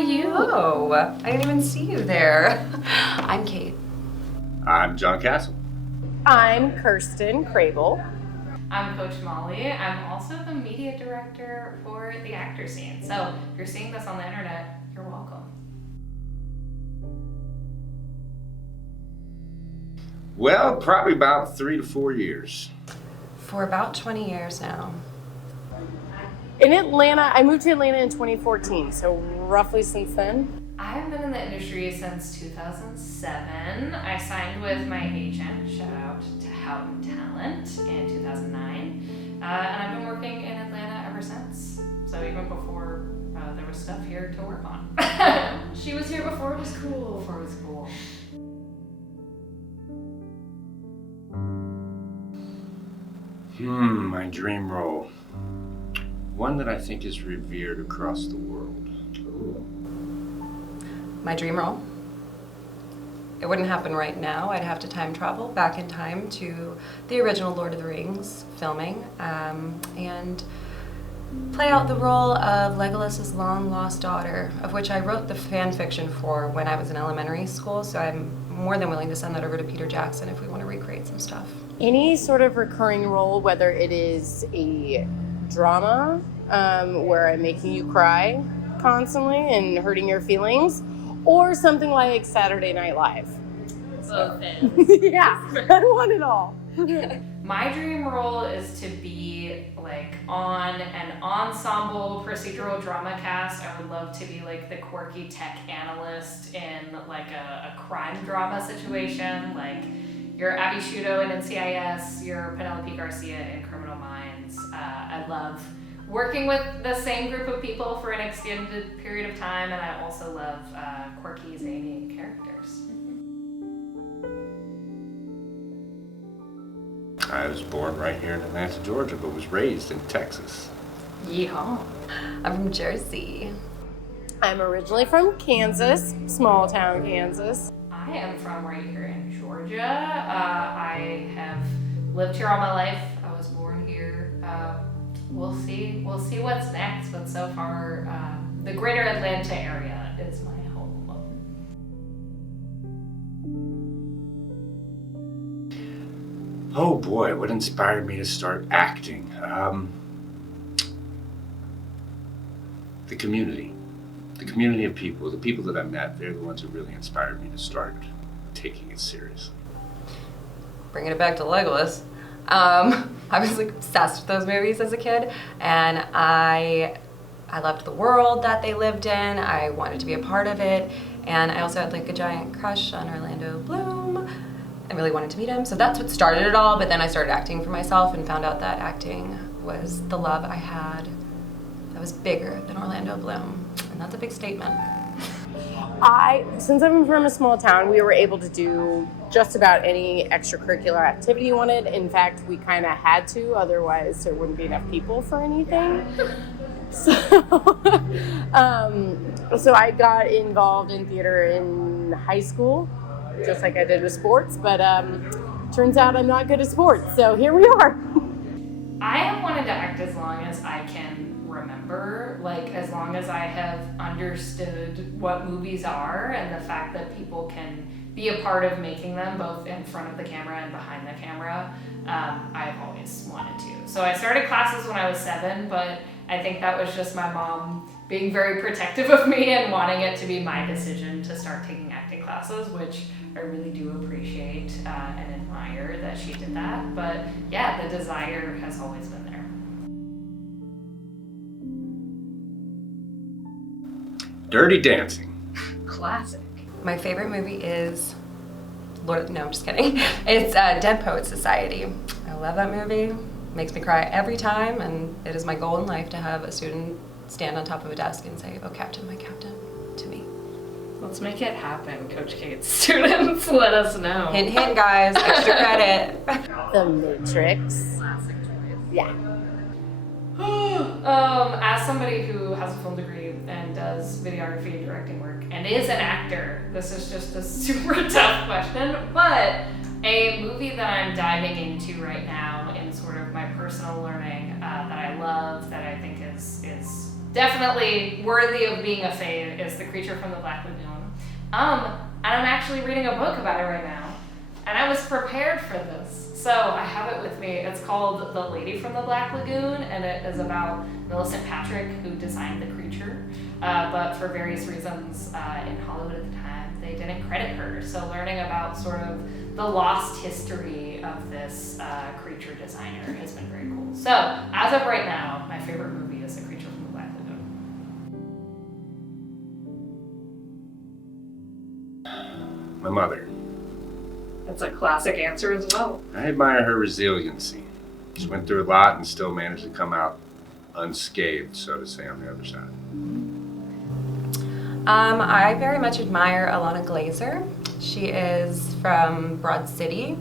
you? Oh, I didn't even see you there. I'm Kate. I'm John Castle. I'm Kirsten Crable. I'm Coach Molly. I'm also the media director for the actor scene. So if you're seeing this on the internet, you're welcome. Well, probably about 3 to 4 years. For about 20 years now. In Atlanta, I moved to Atlanta in 2014, so roughly since then. I've been in the industry since 2007. I signed with my agent, shout out to Houghton Talent, in 2009. And I've been working in Atlanta ever since. So even before there was stuff here to work on. She was here before it was cool. Before it was cool. My dream role. One that I think is revered across the world. Ooh. My dream role. It wouldn't happen right now. I'd have to time travel back in time to the original Lord of the Rings filming and play out the role of Legolas's long lost daughter, of which I wrote the fan fiction for when I was in elementary school, so I'm more than willing to send that over to Peter Jackson if we want to recreate some stuff. Any sort of recurring role, whether it is a drama where I'm making you cry constantly and hurting your feelings, or something like Saturday Night Live. Both Yeah, I want it all. My dream role is to be like on an ensemble procedural drama cast. I would love to be like the quirky tech analyst in like a crime drama situation. Like you're Abby Shudo in NCIS, you're Penelope Garcia in Criminal Minds. I love working with the same group of people for an extended period of time, and I also love quirky, zany characters. I was born right here in Atlanta, Georgia, but was raised in Texas. Yeehaw. I'm from Jersey. I'm originally from Kansas, small town Kansas. I am from right here in Georgia. I have lived here all my life. I was born here. We'll see what's next, but so far, the greater Atlanta area is my home. Oh boy, what inspired me to start acting? The community of people, the people that I met, they're the ones who really inspired me to start taking it seriously. Bringing it back to Legolas. I was like obsessed with those movies as a kid, and I loved the world that they lived in. I wanted to be a part of it, and I also had like a giant crush on Orlando Bloom. I really wanted to meet him, so that's what started it all. But then I started acting for myself and found out that acting was the love I had that was bigger than Orlando Bloom, and that's a big statement. Since I'm from a small town, we were able to do just about any extracurricular activity you wanted. In fact, we kind of had to, otherwise there wouldn't be enough people for anything. So I got involved in theater in high school, just like I did with sports, but turns out I'm not good at sports, so here we are. I have wanted to act as long as I can remember, like as long as I have understood what movies are and the fact that people can be a part of making them, both in front of the camera and behind the camera. I've always wanted to. So I started classes when I was 7, but I think that was just my mom being very protective of me and wanting it to be my decision to start taking acting classes, which I really do appreciate and admire that she did that. But yeah, the desire has always been there. Dirty Dancing. Classic. My favorite movie is no, I'm just kidding. It's Dead Poets Society. I love that movie. Makes me cry every time, and it is my goal in life to have a student stand on top of a desk and say, "Oh, Captain, my Captain," to me. Let's make it happen, Coach Kate's students. Let us know. Hint, hint, guys. Extra credit. The Matrix. Classic choice. Yeah. As somebody who has a film degree and does videography and directing work and is an actor, this is just a super tough question, but a movie that I'm diving into right now in sort of my personal learning that I love, that I think is definitely worthy of being a fave is The Creature from the Black Lagoon. And I'm actually reading a book about it right now, and I was prepared for this, so I have it with me. It's called The Lady from the Black Lagoon, and it is about Millicent Patrick, who designed the creature, but for various reasons in Hollywood at the time, they didn't credit her. So learning about sort of the lost history of this creature designer has been very cool. So as of right now, my favorite movie is The Creature from the Black Lagoon. My mother. That's a classic answer as well. I admire her resiliency. She went through a lot and still managed to come out unscathed, so to say, on the other side. I very much admire Alana Glazer. She is from Broad City.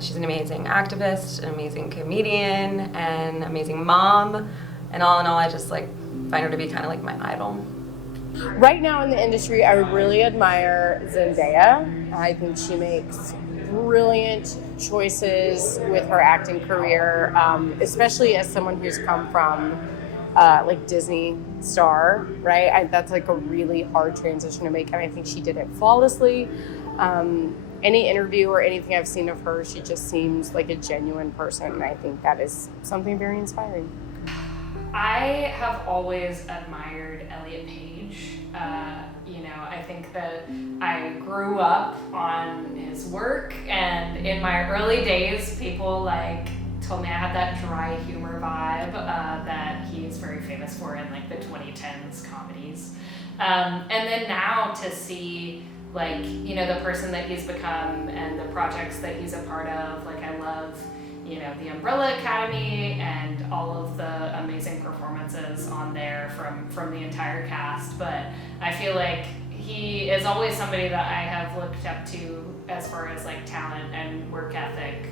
She's an amazing activist, an amazing comedian, and amazing mom. And all in all, I just like find her to be kind of like my idol. Right now in the industry, I really admire Zendaya. I think she makes brilliant choices with her acting career, especially as someone who's come from like Disney star, right? That's like a really hard transition to make, and I think she did it flawlessly. Any interview or anything I've seen of her, she just seems like a genuine person, and I think that is something very inspiring. I have always admired Elliot Page. I think that I grew up on his work, and in my early days, people like told me I had that dry humor vibe that he's very famous for in like the 2010s comedies. And then now to see the person that he's become and the projects that he's a part of, like I love the Umbrella Academy and all of the amazing performances on there from the entire cast. But I feel like he is always somebody that I have looked up to as far as like talent and work ethic.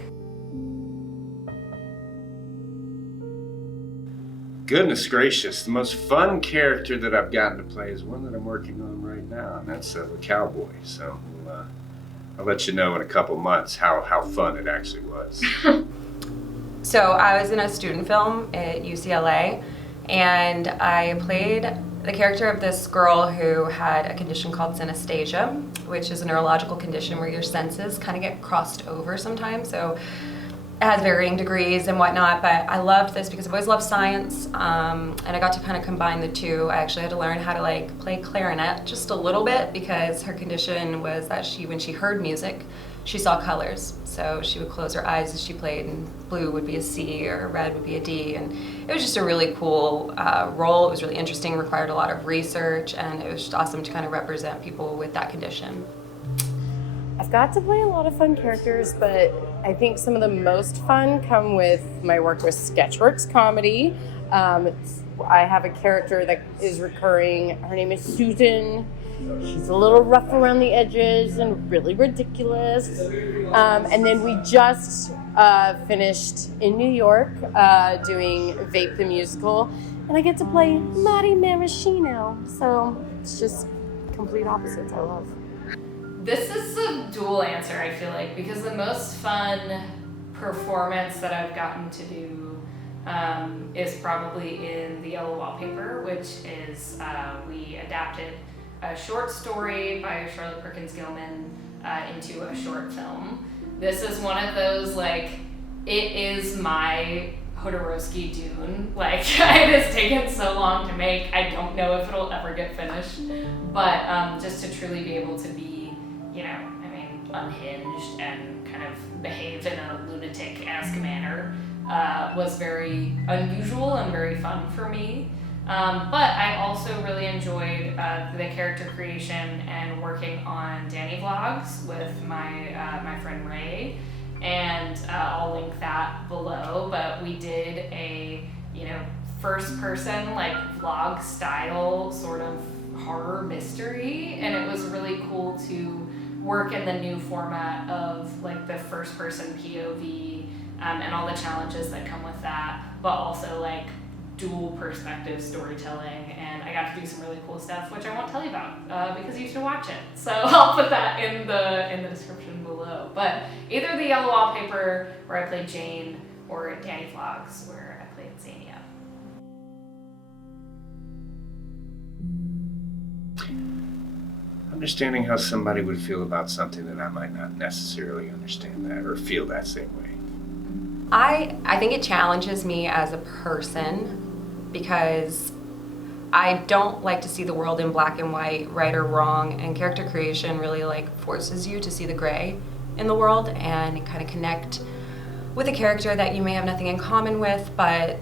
Goodness gracious, the most fun character that I've gotten to play is one that I'm working on right now, and that's the cowboy. So I'll let you know in a couple months how fun it actually was. So I was in a student film at UCLA, and I played the character of this girl who had a condition called synesthesia, which is a neurological condition where your senses kind of get crossed over sometimes. So it has varying degrees and whatnot, but I loved this because I've always loved science, and I got to kind of combine the two. I actually had to learn how to play clarinet just a little bit because her condition was that when she heard music, she saw colors. So she would close her eyes as she played, and blue would be a C or red would be a D, and it was just a really cool role. It was really interesting, required a lot of research, and it was just awesome to kind of represent people with that condition. I've got to play a lot of fun characters, but I think some of the most fun come with my work with Sketchworks Comedy. I have a character that is recurring. Her name is Susan. She's a little rough around the edges and really ridiculous. And then we just finished in New York doing Vape the Musical, and I get to play Maddie Maraschino. So it's just complete opposites. I love. This is a dual answer, I feel like, because the most fun performance that I've gotten to do is probably in The Yellow Wallpaper, which is we adapted a short story by Charlotte Perkins Gilman into a short film. This is one of those, it is my Jodorowsky Dune. It has taken so long to make. I don't know if it'll ever get finished, but just to truly be able to be unhinged and kind of behave in a lunatic-esque manner was very unusual and very fun for me. But I also really enjoyed the character creation and working on Danny Vlogs with my friend Ray, and I'll link that below. But we did a first-person vlog style sort of horror mystery, and it was really cool to work in the new format of the first person POV and all the challenges that come with that, but also dual perspective storytelling, and I got to do some really cool stuff which I won't tell you about because you should watch it. So I'll put that in the description below. But either The Yellow Wallpaper where I played Jane, or Danny Vlogs where I played Xenia. understanding how somebody would feel about something that I might not necessarily understand that or feel that same way. I think it challenges me as a person because I don't like to see the world in black and white, right or wrong, and character creation really like forces you to see the gray in the world and kind of connect with a character that you may have nothing in common with, but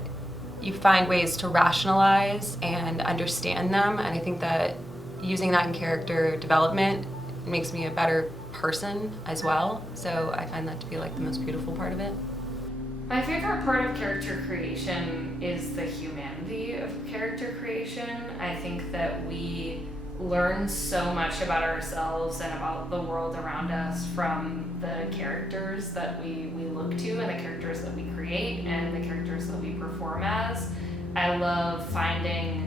you find ways to rationalize and understand them. And I think that using that in character development makes me a better person as well. So I find that to be like the most beautiful part of it. My favorite part of character creation is the humanity of character creation. I think that we learn so much about ourselves and about the world around us from the characters that we look to and the characters that we create and the characters that we perform as. I love finding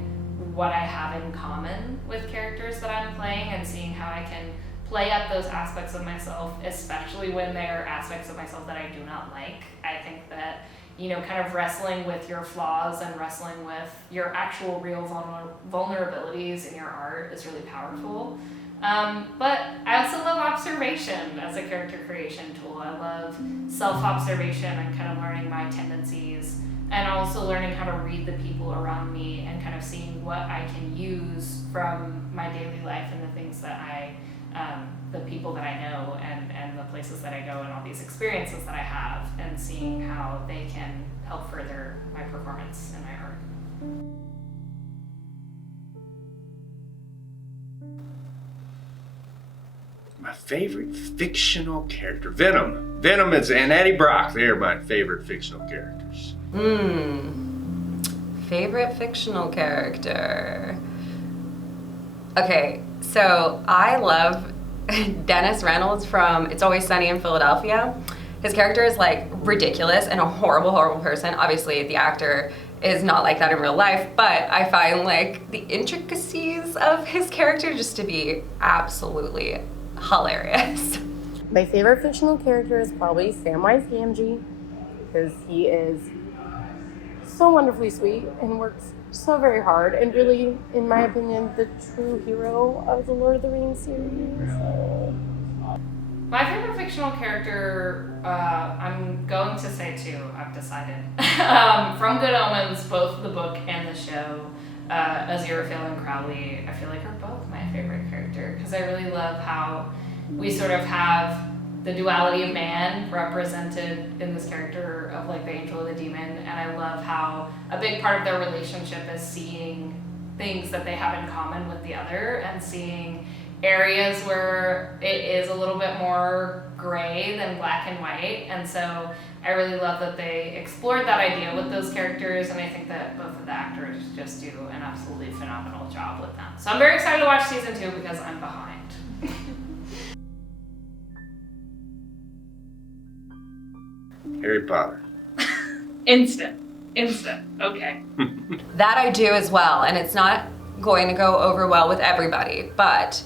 what I have in common with characters that I'm playing and seeing how I can play up those aspects of myself, especially when they're aspects of myself that I do not like. I think that, kind of wrestling with your flaws and wrestling with your actual real vulnerabilities in your art is really powerful. But I also love observation as a character creation tool. I love self-observation and kind of learning my tendencies and also learning how to read the people around me and kind of seeing what I can use from my daily life and the things that the people that I know and the places that I go and all these experiences that I have and seeing how they can help further my performance and my art. My favorite fictional character, Venom. Venom and Eddie Brock, they're my favorite fictional characters. Favorite fictional character. Okay, so I love Dennis Reynolds from It's Always Sunny in Philadelphia. His character is like ridiculous and a horrible, horrible person. Obviously, the actor is not like that in real life, but I find like the intricacies of his character just to be absolutely hilarious. My favorite fictional character is probably Samwise Gamgee because he is so wonderfully sweet and works so very hard and really, in my opinion, the true hero of the Lord of the Rings series. My favorite fictional character, I'm going to say two, I've decided. From Good Omens, both the book and the show, Aziraphale and Crowley, I feel like are both my favorite character because I really love how we sort of have the duality of man represented in this character of like the angel and the demon, and I love how a big part of their relationship is seeing things that they have in common with the other and seeing areas where it is a little bit more gray than black and white. And so I really love that they explored that idea with those characters, and I think that both of the actors just do an absolutely phenomenal job with them. So I'm very excited to watch season 2 because I'm behind. Harry Potter. Instant. Okay. That I do as well, and it's not going to go over well with everybody, but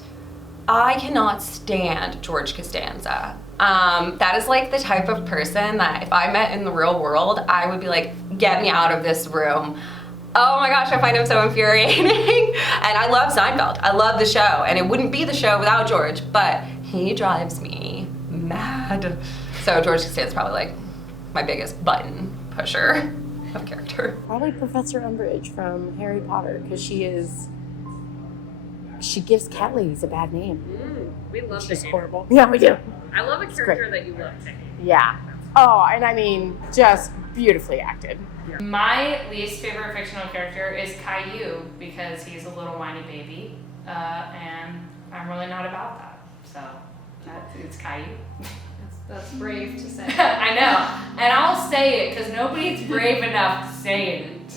I cannot stand George Costanza. That is like the type of person that if I met in the real world, I would be like, get me out of this room. Oh my gosh, I find him so infuriating. And I love Seinfeld. I love the show, and it wouldn't be the show without George, but he drives me mad. So George Costanza is probably like my biggest button pusher of character. Probably Professor Umbridge from Harry Potter because she gives cat ladies a bad name. We love She's to hate her. horrible. Yeah, we do. I love a character that you love to hate. Yeah. Oh, and I mean, just beautifully acted. My least favorite fictional character is Caillou because he's a little whiny baby, and I'm really not about that. So it's Caillou. That's brave to say. I know, and I'll say it because nobody's brave enough to say it.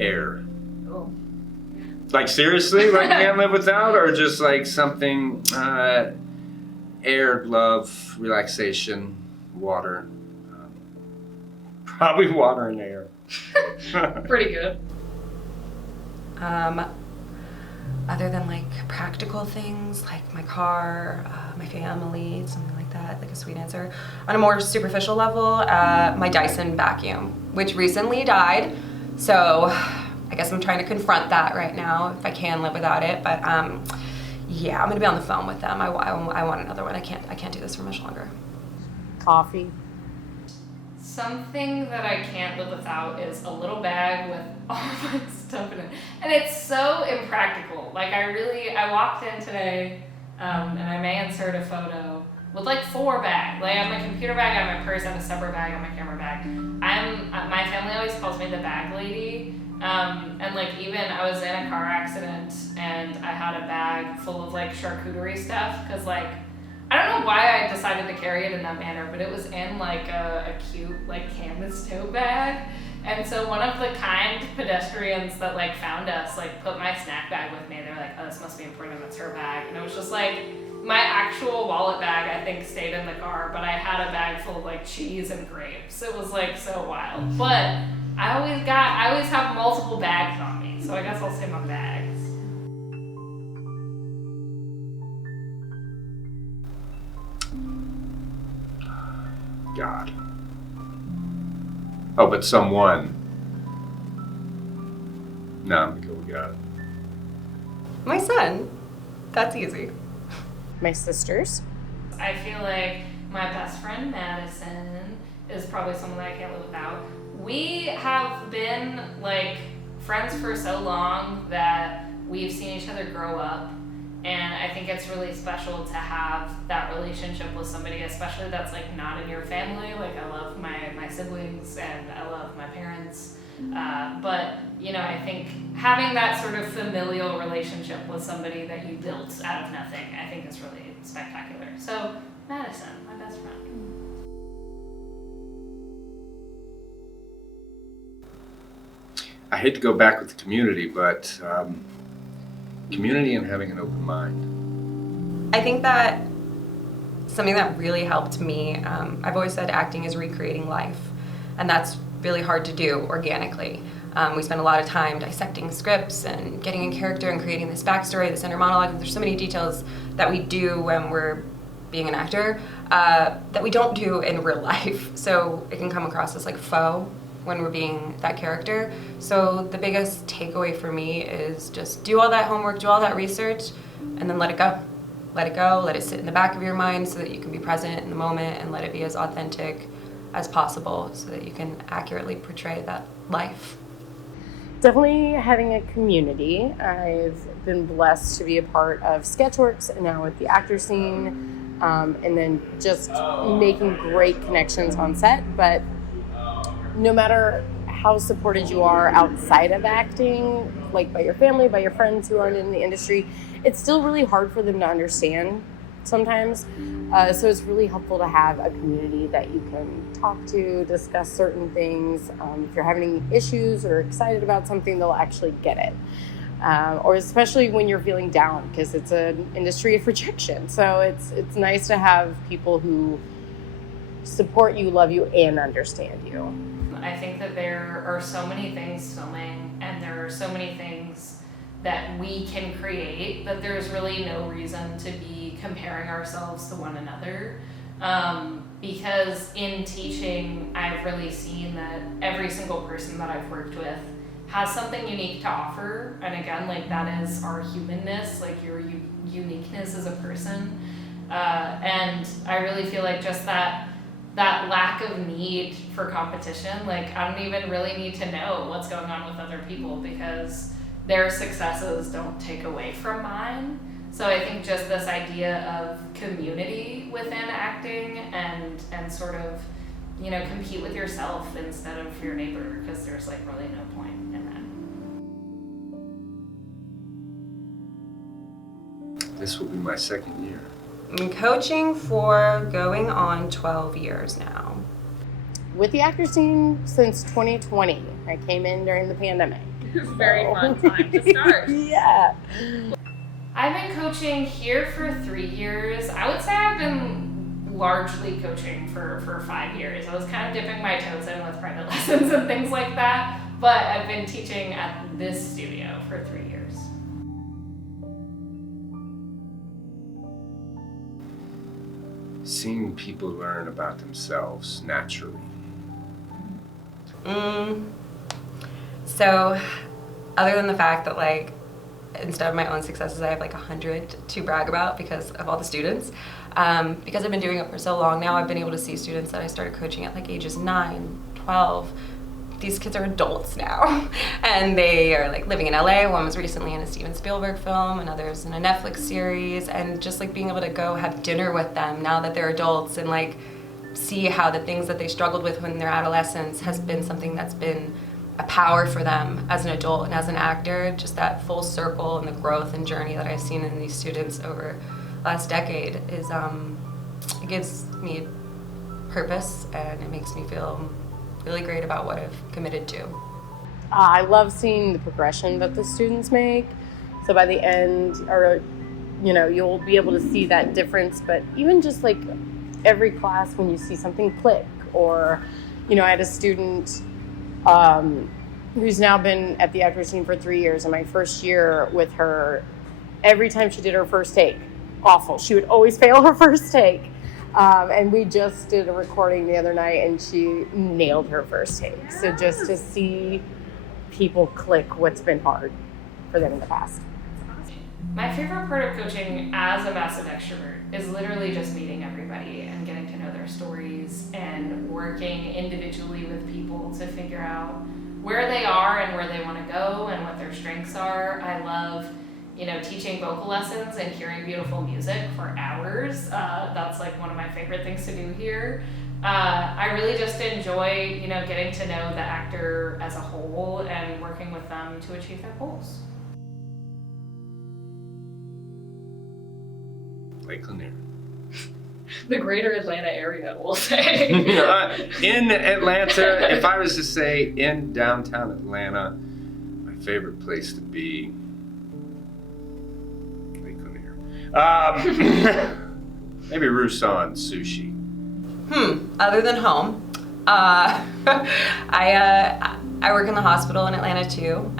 Air. Oh. Like seriously? Like can't live without? Or just like something, air, love, relaxation, water. Probably water and air. Pretty good. Other than like practical things like my car, my family, something like that, like a sweet answer. On a more superficial level, my Dyson vacuum, which recently died. So I guess I'm trying to confront that right now, if I can live without it. But yeah, I'm gonna be on the phone with them. I want another one. I can't do this for much longer. Coffee. Something that I can't live without is a little bag with all my stuff in it. And it's so impractical. Like I walked in today, and I may insert a photo with like 4 bags. Like I have my computer bag, I have my purse, I have a separate bag, I have my camera bag. My family always calls me the bag lady. And like even I was in a car accident and I had a bag full of like charcuterie stuff, cause like, I don't know why I decided to carry it in that manner, but it was in like a cute like canvas tote bag. And so one of the kind pedestrians that like found us like put my snack bag with me. They were like, oh, this must be important, that's her bag. And it was just like, my actual wallet bag I think stayed in the car, but I had a bag full of like cheese and grapes. It was like so wild. But I always have multiple bags on me, so I guess I'll say my bags. God. Oh, but someone. No, I'm gonna go with God. My son. That's easy. My sisters. I feel like my best friend Madison is probably someone that I can't live without. We have been like friends for so long that we've seen each other grow up, and I think it's really special to have that relationship with somebody, especially that's like not in your family. Like I love my siblings and I love my parents, but you know, I think having that sort of familial relationship with somebody that you built out of nothing, I think is really spectacular. So Madison, my best friend. I hate to go back with the community, but community and having an open mind. I think that something that really helped me, I've always said acting is recreating life, and that's really hard to do organically. We spend a lot of time dissecting scripts and getting in character and creating this backstory, this inner monologue. There's so many details that we do when we're being an actor that we don't do in real life. So it can come across as like faux when we're being that character. So the biggest takeaway for me is just do all that homework, do all that research, and then let it go. Let it go, let it sit in the back of your mind so that you can be present in the moment and let it be as authentic as possible so that you can accurately portray that life. Definitely having a community. I've been blessed to be a part of Sketchworks and now with the actor scene, and then just making great connections on set. But no matter how supported you are outside of acting, like by your family, by your friends who aren't in the industry, it's still really hard for them to understand sometimes. So it's really helpful to have a community that you can talk to, discuss certain things. If you're having any issues or excited about something, they'll actually get it. Or especially when you're feeling down, because it's an industry of rejection. So it's nice to have people who support you, love you, and understand you. I think that there are so many things filming, and there are so many things that we can create that there's really no reason to be comparing ourselves to one another. Because in teaching, I've really seen that every single person that I've worked with has something unique to offer. And again, like that is our humanness, like your uniqueness as a person. And I really feel like just that lack of need for competition, like I don't even really need to know what's going on with other people because their successes don't take away from mine. So I think just this idea of community within acting and sort of, you know, compete with yourself instead of your neighbor, because there's like really no point in that. This will be my second year. I'm coaching for going on 12 years now. With the actor scene since 2020. I came in during the pandemic. Very fun time to start. Yeah. I've been coaching here for 3 years. I would say I've been largely coaching for 5 years. I was kind of dipping my toes in with private lessons and things like that, but I've been teaching at this studio for 3 years. Seeing people learn about themselves naturally. So other than the fact that like instead of my own successes, I have like 100 to brag about because of all the students. Because I've been doing it for so long now, I've been able to see students that I started coaching at like ages 9, 12. These kids are adults now, and they are like living in LA. One was recently in a Steven Spielberg film, another's in a Netflix series, and just like being able to go have dinner with them now that they're adults and like see how the things that they struggled with when they're adolescents has been something that's been a power for them as an adult and as an actor. Just that full circle and the growth and journey that I've seen in these students over the last decade is it gives me purpose, and it makes me feel really great about what I've committed to. I love seeing the progression that the students make. So by the end, or you'll be able to see that difference. But even just like every class, when you see something click, or I had a student who's now been at the actor's team for 3 years. And my first year with her, every time she did her first take, awful. She would always fail her first take. And we just did a recording the other night, and she nailed her first take. So just to see people click what's been hard for them in the past. My favorite part of coaching as a massive extrovert is literally just meeting everybody and getting to know their stories and working individually with people to figure out where they are and where they want to go and what their strengths are. I love teaching vocal lessons and hearing beautiful music for hours. That's like one of my favorite things to do here. I really just enjoy, getting to know the actor as a whole and working with them to achieve their goals. Lake Lanier. The greater Atlanta area, we'll say. In Atlanta, if I was to say in downtown Atlanta, my favorite place to be, Lake Lanier. Maybe Rusan Sushi. Other than home, I work in the hospital in Atlanta too,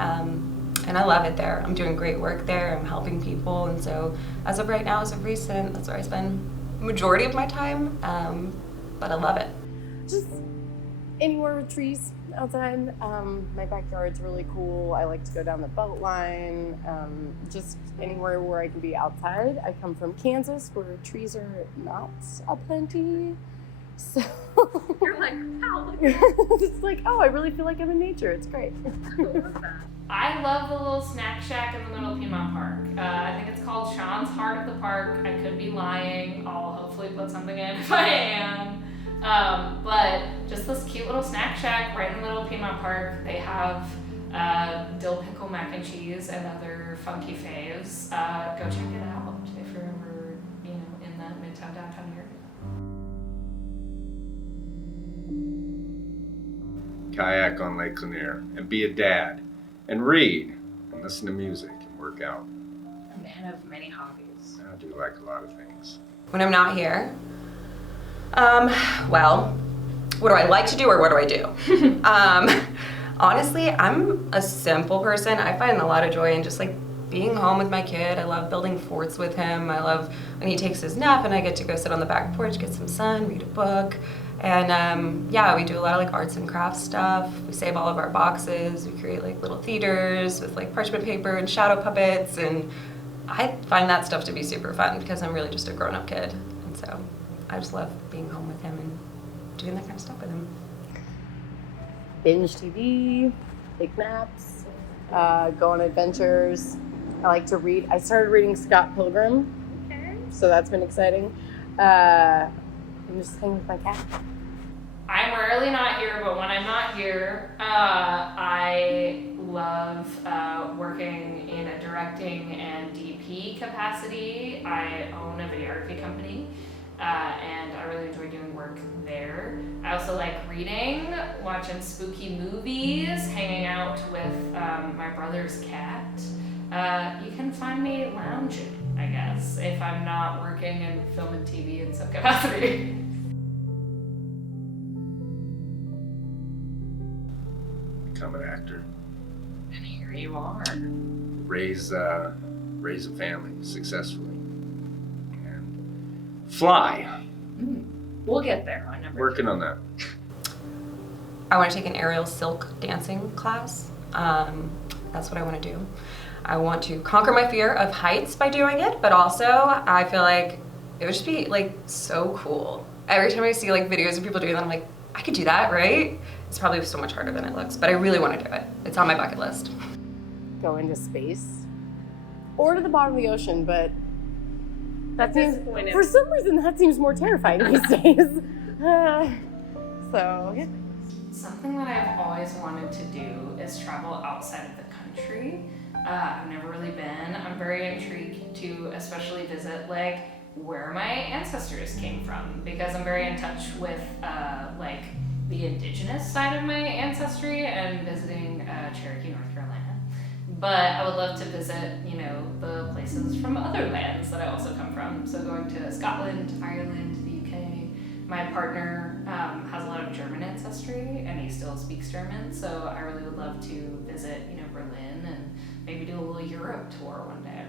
and I love it there. I'm doing great work there. I'm helping people, and so as of right now, as of recent, that's where I spend the majority of my time. But I love it. Just anywhere with trees outside. My backyard's really cool. I like to go down the boat line. Just anywhere where I can be outside. I come from Kansas, where trees are not aplenty. So You're like, wow. it's like, oh, I really feel like I'm in nature. It's great. I love that. I love the little snack shack in the middle of Piedmont Park. I think it's called Sean's Heart of the Park. I could be lying. I'll hopefully put something in if I am. But just this cute little snack shack right in the middle of Piedmont Park. They have dill pickle mac and cheese and other funky faves. Go check it out if you're ever, in that Midtown downtown area. Kayak on Lake Lanier, and be a dad, and read, and listen to music, and work out. A man of many hobbies. I do like a lot of things. When I'm not here, well, what do I like to do or what do I do? Honestly, I'm a simple person. I find a lot of joy in just like being home with my kid. I love building forts with him. I love when he takes his nap and I get to go sit on the back porch, get some sun, read a book. And we do a lot of like arts and crafts stuff. We save all of our boxes. We create like little theaters with like parchment paper and shadow puppets. And I find that stuff to be super fun because I'm really just a grown-up kid. And so I just love being home with him and doing that kind of stuff with him. Binge TV, take naps, go on adventures. I like to read. I started reading Scott Pilgrim, so that's been exciting. I'm just hanging with my cat. I'm rarely not here, but when I'm not here, I love working in a directing and DP capacity. I own a videography company, and I really enjoy doing work there. I also like reading, watching spooky movies, hanging out with my brother's cat. You can find me lounging, I guess, if I'm not working and filming TV in some capacity. Become an actor. And here you are. Raise a family successfully. And fly. We'll get there on number Working on that. I want to take an aerial silk dancing class. That's what I want to do. I want to conquer my fear of heights by doing it, but also I feel like it would just be like so cool. Every time I see like videos of people doing that, I'm like, I could do that, right? It's probably so much harder than it looks, but I really want to do it. It's on my bucket list. Go into space or to the bottom of the ocean, but that seems, for some reason, that seems more terrifying these days. So, yeah. Something that I've always wanted to do is travel outside of the country. I've never really been. I'm very intrigued to especially visit like where my ancestors came from, because I'm very in touch with like the indigenous side of my ancestry and visiting Cherokee, North Carolina. But I would love to visit, you know, the places from other lands that I also come from. So going to Scotland, Ireland, the UK. My partner has a lot of German ancestry and he still speaks German. So I really would love to visit, you know, Berlin and maybe do a little Europe tour one day.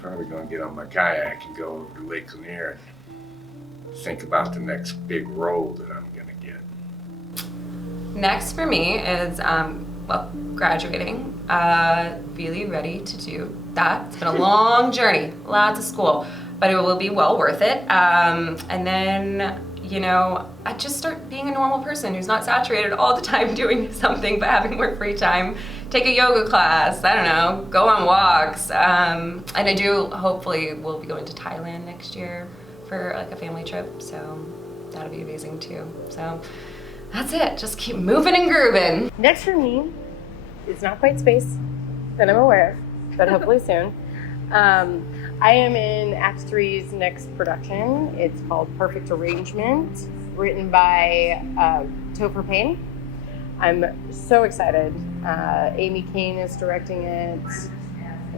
Probably gonna get on my kayak and go over to Lake Lanier and think about the next big role that I'm gonna get. Next for me is, graduating. Really ready to do that. It's been a long journey, lots of school, but it will be well worth it. And then, you know, I just start being a normal person who's not saturated all the time doing something, but having more free time. Take a yoga class, I don't know, go on walks. And I do, hopefully, we'll be going to Thailand next year for like a family trip, so that'll be amazing too. So that's it, just keep moving and grooving. Next for me, it's not quite space that I'm aware of, but hopefully soon. I am in Act 3's next production. It's called Perfect Arrangement, written by Topher Payne. I'm so excited. Amy Kane is directing it,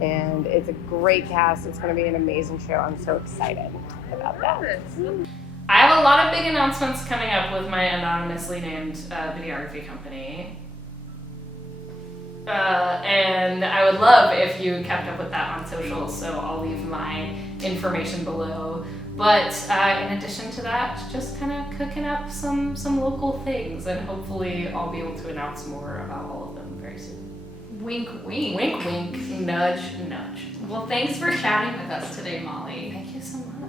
and it's a great cast. It's going to be an amazing show. I'm so excited about that. I have a lot of big announcements coming up with my anonymously named videography company. And I would love if you kept up with that on social, so I'll leave my information below. But in addition to that, just kind of cooking up some local things, and hopefully I'll be able to announce more about all of them very soon. Wink, wink. Wink, wink, nudge, nudge. Well, thanks for chatting with us today, Molly. Thank you so much.